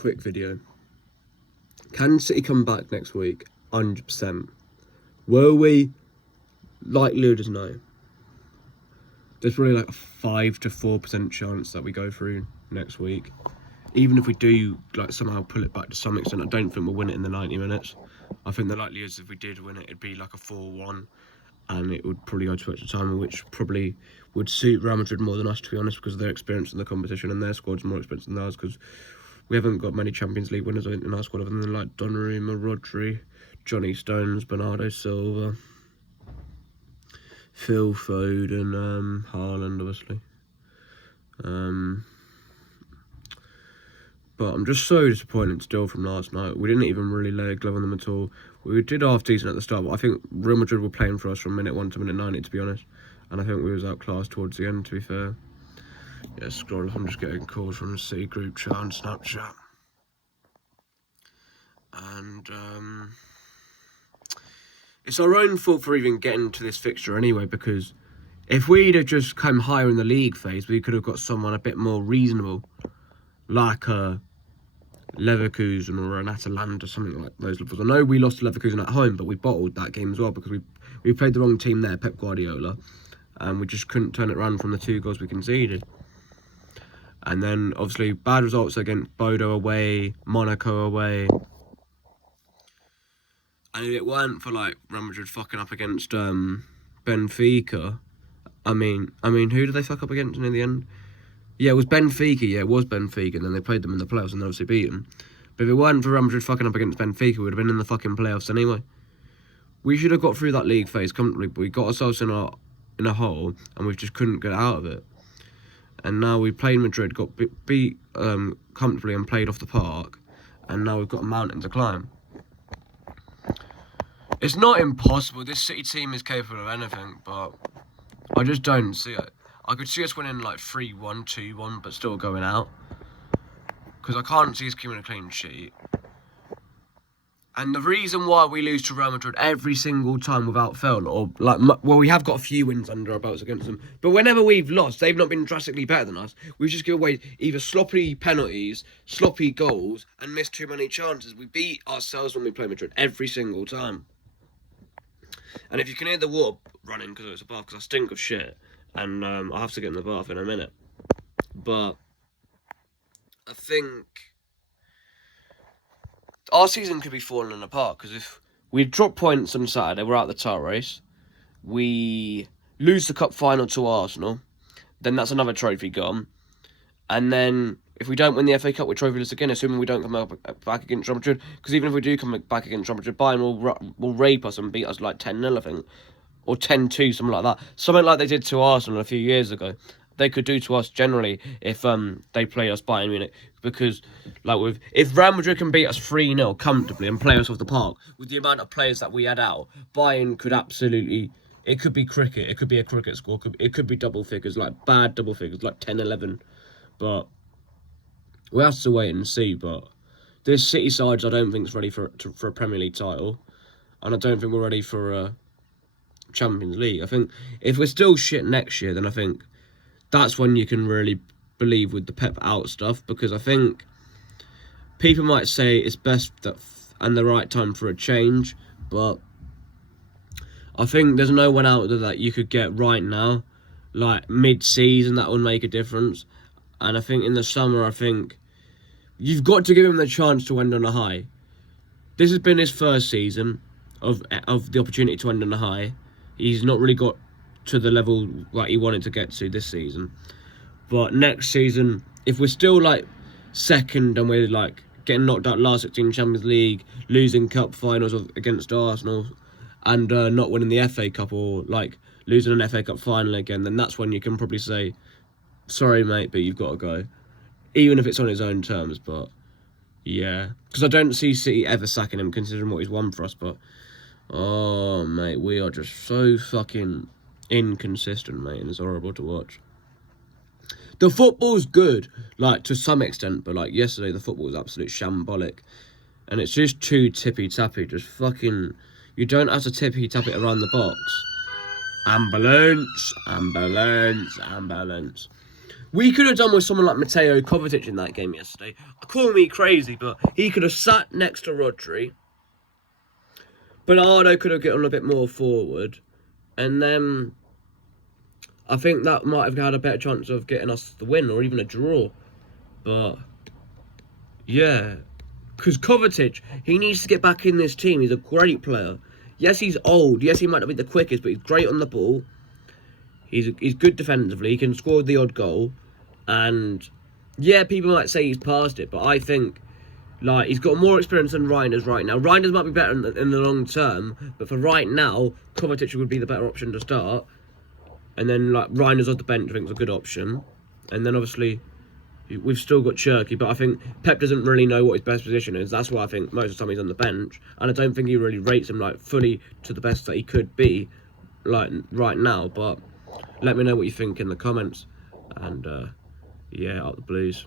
quick video. Can City come back next week? 100%. Will we? Likelihood is no. There's probably like a 5 to 4% chance that we go through next week. Even if we do like somehow pull it back to some extent, I don't think we'll win it in the 90 minutes. I think the likelihood is if we did win it, it'd be like a 4-1. And it would probably go to extra time, which probably would suit Real Madrid more than us, to be honest, because of their experience in the competition, and their squad's more expensive than ours, because we haven't got many Champions League winners in our squad, other than like Donnarumma, Rodri, Johnny Stones, Bernardo Silva, Phil Foden, Haaland, obviously. But I'm just so disappointed still from last night. We didn't even really lay a glove on them at all. We did half decent at the start, but I think Real Madrid were playing for us from minute 1 to minute 90, to be honest. And I think we was outclassed towards the end, to be fair. Yeah, scroll. I'm just getting calls from the City group chat and Snapchat. And it's our own fault for even getting to this fixture anyway, because if we'd have just come higher in the league phase, we could have got someone a bit more reasonable, like Leverkusen or an Atalanta, something like those levels. I know we lost to Leverkusen at home, but we bottled that game as well because we played the wrong team there, Pep Guardiola, and we just couldn't turn it around from the 2 goals we conceded. And then obviously bad results against Bodo away, Monaco away. And if it weren't for like Real Madrid fucking up against Benfica, I mean, who did they fuck up against in the end? Yeah, it was Benfica. Yeah, it was Benfica. And then they played them in the playoffs and obviously beat them. But if it weren't for Real Madrid fucking up against Benfica, we would have been in the fucking playoffs anyway. We should have got through that league phase comfortably, but we got ourselves in a hole and we just couldn't get out of it. And now we played Madrid, got beat comfortably and played off the park, and now we've got a mountain to climb. It's not impossible. This City team is capable of anything, but I just don't see it. I could see us winning like 3-1, 2-1, but still going out. Because I can't see us keeping a clean sheet. And the reason why we lose to Real Madrid every single time without fail, or like, well, we have got a few wins under our belts against them, but whenever we've lost, they've not been drastically better than us. We just give away either sloppy penalties, sloppy goals, and miss too many chances. We beat ourselves when we play Madrid every single time. And if you can hear the water running because it's a bath, because I stink of shit, and I'll have to get in the bath in a minute. But I think our season could be falling apart, because if we drop points on Saturday, we're out the title race, we lose the cup final to Arsenal, then that's another trophy gone. And then if we don't win the FA Cup, we're trophyless again, assuming we don't come back against Real Madrid. Because even if we do come back against Real Madrid, Bayern will rape us and beat us like 10-0, I think. Or 10-2, something like that. Something like they did to Arsenal a few years ago. They could do to us generally if they play us Bayern Munich. Because like if Real Madrid can beat us 3-0 comfortably and play us off the park, with the amount of players that we had out, Bayern could absolutely... It could be cricket. It could be a cricket score. It could be double figures, like bad double figures, like 10-11. But we have to wait and see. But this City side, I don't think is ready for a Premier League title, and I don't think we're ready for a Champions League. I think if we're still shit next year, then I think that's when you can really believe with the Pep out stuff, because I think people might say it's best and the right time for a change, but I think there's no one out there that you could get right now, like mid-season, that would make a difference. And I think in the summer, I think you've got to give him the chance to end on a high. This has been his first season of the opportunity to end on a high. He's not really got to the level like he wanted to get to this season. But next season, if we're still like second and we're like getting knocked out last 16 Champions League, losing cup finals against Arsenal, and not winning the FA Cup, or like losing an FA Cup final again, then that's when you can probably say, sorry mate, but you've got to go. Even if it's on his own terms, but yeah. Because I don't see City ever sacking him, considering what he's won for us, but oh mate, we are just so fucking inconsistent, mate, and it's horrible to watch. The football's good, like, to some extent, but like yesterday the football was absolute shambolic. And it's just too tippy-tappy, just fucking... You don't have to tippy-tap it around the box. Ambulance, ambulance, ambulance. We could have done with someone like Mateo Kovacic in that game yesterday. Call me crazy, but he could have sat next to Rodri. Bernardo could have gotten a bit more forward. And then I think that might have had a better chance of getting us the win or even a draw. But yeah, because Kovacic, he needs to get back in this team. He's a great player. Yes, he's old. Yes, he might not be the quickest, but he's great on the ball. He's good defensively. He can score the odd goal. And yeah, people might say he's past it, but I think like he's got more experience than Reinders right now. Reinders might be better in the long term, but for right now, Kovacic would be the better option to start. And then like Reinders off the bench, I think is a good option. And then obviously we've still got Cherky, but I think Pep doesn't really know what his best position is. That's why I think most of the time he's on the bench, and I don't think he really rates him like fully to the best that he could be, like right now. But let me know what you think in the comments, and yeah, up the Blues.